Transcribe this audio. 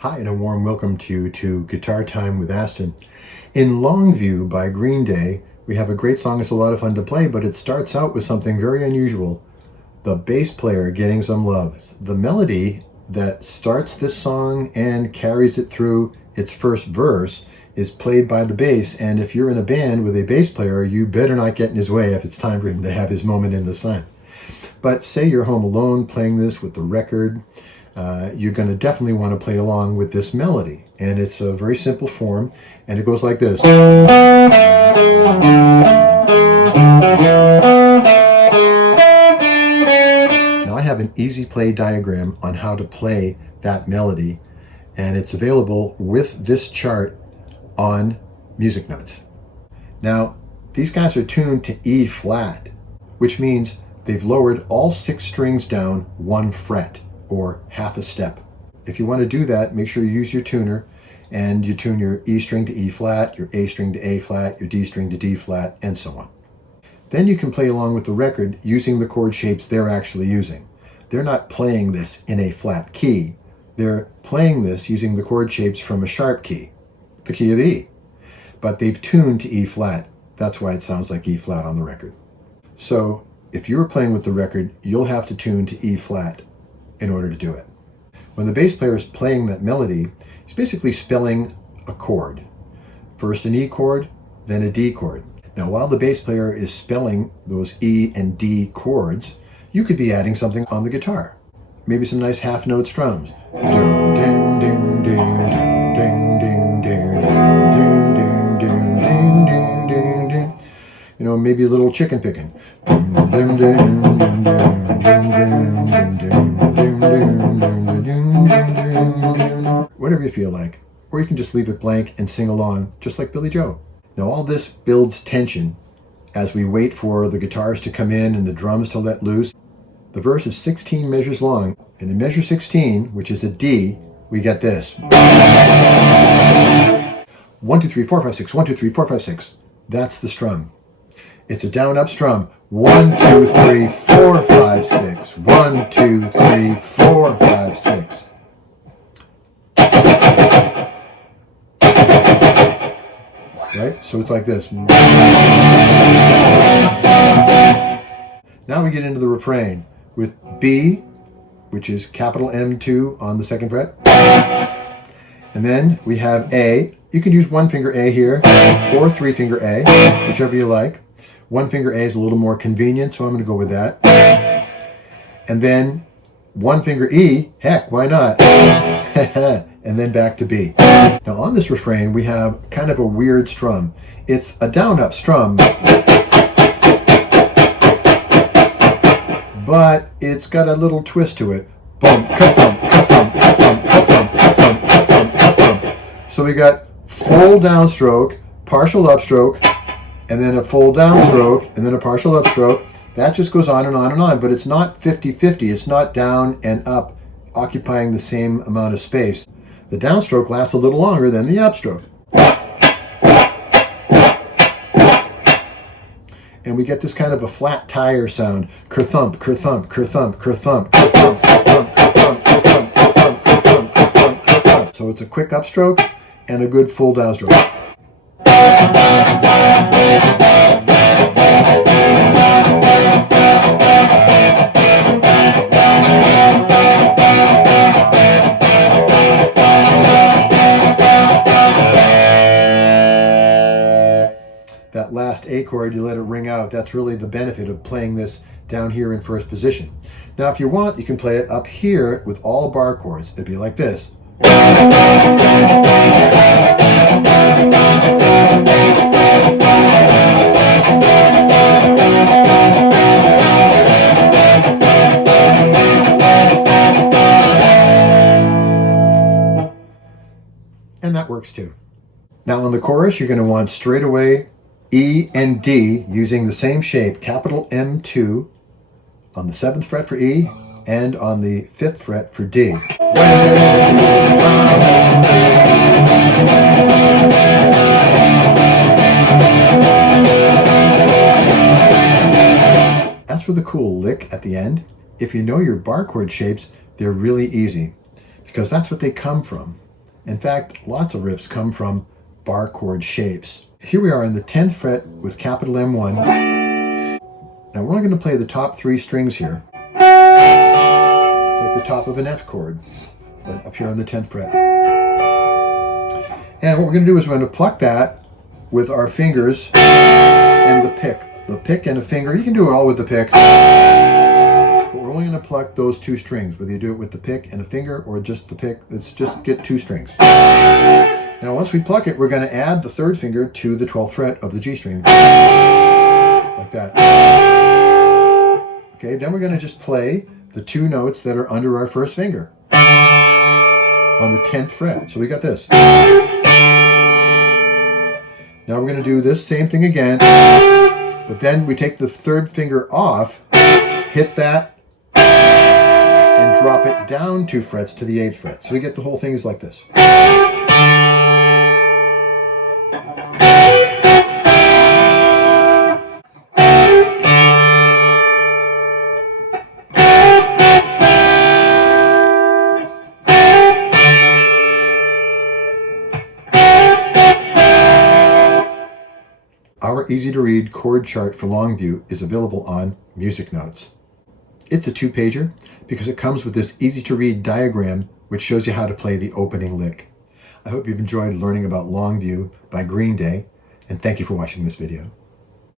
Hi, and a warm welcome to Guitar Time with Aston. In Longview by Green Day, we have a great song. It's a lot of fun to play, but it starts out with something very unusual. The bass player getting some love. The melody that starts this song and carries it through its first verse is played by the bass, and if you're in a band with a bass player, you better not get in his way if it's time for him to have his moment in the sun. But say you're home alone playing this with the record, you're going to definitely want to play along with this melody. And it's a very simple form, and it goes like this. Now I have an easy play diagram on how to play that melody, and it's available with this chart on Music Notes. Now, these guys are tuned to E flat, which means they've lowered all 6 strings down 1 fret, or half a step. If you want to do that, make sure you use your tuner, and you tune your E string to E flat, your A string to A flat, your D string to D flat, and so on. Then you can play along with the record using the chord shapes they're actually using. They're not playing this in a flat key. They're playing this using the chord shapes from a sharp key, the key of E. But they've tuned to E flat. That's why it sounds like E flat on the record. So if you're playing with the record, you'll have to tune to E flat in order to do it. When the bass player is playing that melody, he's basically spelling a chord. First an E chord, then a D chord. Now while the bass player is spelling those E and D chords, you could be adding something on the guitar. Maybe some nice half-note strums. You know, maybe a little chicken picking. Whatever you feel like. Or you can just leave it blank and sing along, just like Billy Joe. Now all this builds tension as we wait for the guitars to come in and the drums to let loose. The verse is 16 measures long, and in measure 16, which is a D, we get this. 1, 2, 3, 4, 5, 6, 1, 2, 3, 4, 5, 6. That's the strum. It's a down-up strum. 1, 2, 3, 4, 5, 6. 1, 2, 3, 4, 5, 6. Right? So it's like this. Now we get into the refrain with B, which is capital M2 on the 2nd fret. And then we have A. You could use 1-finger A here, or 3-finger A, whichever you like. 1-finger A is a little more convenient, so I'm going to go with that. And then 1-finger E, heck, why not? And then back to B. Now on this refrain, we have kind of a weird strum. It's a down-up strum, but it's got a little twist to it. Boom, ka-thump, ka-thump, ka-thump, ka-thump, ka-thump, ka-thump, ka-thump. So we got full downstroke, partial upstroke, and then a full downstroke, and then a partial upstroke. That just goes on and on and on, but it's not 50-50. It's not down and up occupying the same amount of space. The downstroke lasts a little longer than the upstroke. And we get this kind of a flat tire sound. Ker-thump, ker-thump, ker-thump, ker-thump, ker-thump, ker-thump, ker-thump, ker-thump, ker-thump, ker-thump, ker-thump, ker-thump. So it's a quick upstroke and a good full downstroke. That last A chord, you let it ring out. That's really the benefit of playing this down here in first position. Now, if you want, you can play it up here with all bar chords. It'd be like this. And that works too. Now on the chorus, you're going to want straight away E and D using the same shape, capital M2 on the 7th fret for E and on the 5th fret for D. As for the cool lick at the end, if you know your bar chord shapes, they're really easy because that's what they come from. In fact, lots of riffs come from bar chord shapes. Here we are in the 10th fret with capital M1. Now we're only going to play the top 3 strings here. It's like the top of an F chord, but up here on the 10th fret. And what we're going to do is we're going to pluck that with our fingers and the pick. The pick and a finger. You can do it all with the pick. But we're only going to pluck those 2 strings, whether you do it with the pick and a finger or just the pick. Let's just get 2 strings. Now once we pluck it, we're going to add the 3rd finger to the 12th fret of the G string. Like that. Okay, then we're going to just play the 2 notes that are under our 1st finger on the 10th fret. So we got this. Now we're going to do this same thing again, but then we take the 3rd finger off, hit that, and drop it down 2 frets to the 8th fret. So we get the whole thing is like this. Our easy-to-read chord chart for Longview is available on Music Notes. It's a 2-pager because it comes with this easy-to-read diagram which shows you how to play the opening lick. I hope you've enjoyed learning about Longview by Green Day, and thank you for watching this video.